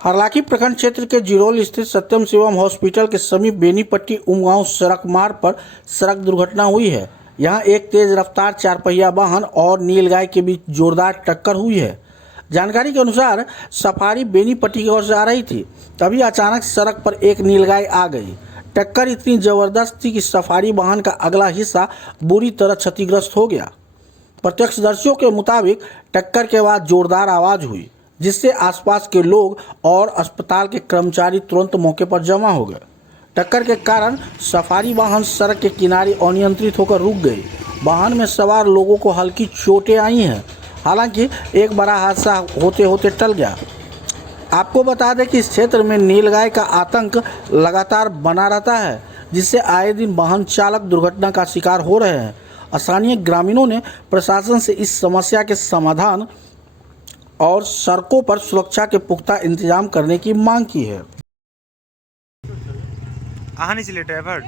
हरलाखी प्रखंड क्षेत्र के जिरोल स्थित सत्यम शिवम हॉस्पिटल के समीप बेनीपट्टी उमगांव सड़क मार्ग पर सड़क दुर्घटना हुई है। यहां एक तेज रफ्तार चार पहिया वाहन और नीलगाय के बीच जोरदार टक्कर हुई है। जानकारी के अनुसार सफारी बेनीपट्टी की ओर से आ रही थी, तभी अचानक सड़क पर एक नीलगाय आ गई। टक्कर इतनी जबरदस्त थी कि सफारी वाहन का अगला हिस्सा बुरी तरह क्षतिग्रस्त हो गया। प्रत्यक्षदर्शियों के मुताबिक टक्कर के बाद जोरदार आवाज हुई, जिससे आसपास के लोग और अस्पताल के कर्मचारी तुरंत मौके पर जमा हो गए। टक्कर के कारण सफारी वाहन सड़क के किनारे अनियंत्रित होकर रुक गई। वाहन में सवार लोगों को हल्की चोटें आई हैं, हालांकि एक बड़ा हादसा होते होते टल गया। आपको बता दें कि इस क्षेत्र में नीलगाय का आतंक लगातार बना रहता है, जिससे आए दिन वाहन चालक दुर्घटना का शिकार हो रहे हैं। स्थानीय ग्रामीणों ने प्रशासन से इस समस्या के समाधान और सड़कों पर सुरक्षा के पुख्ता इंतजाम करने की मांग की है। अहाँ नहीं छलै ड्राइवर,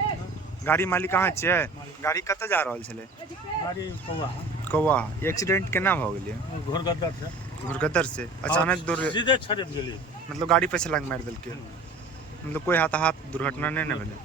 गाड़ी मालिक अहाँ छियै? गाड़ी कतऽ जा रहल छलै? गाड़ी कौआ एक्सीडेंट केना भऽ गेलै? घोरगद्दर से घुरगद्दर से अचानक सीधे छड़प गेली। मतलब गाड़ी पे छलांग मारि देलकै, मतलब कोई हाथाहाथ दुर्घटना नहीं न भेलै?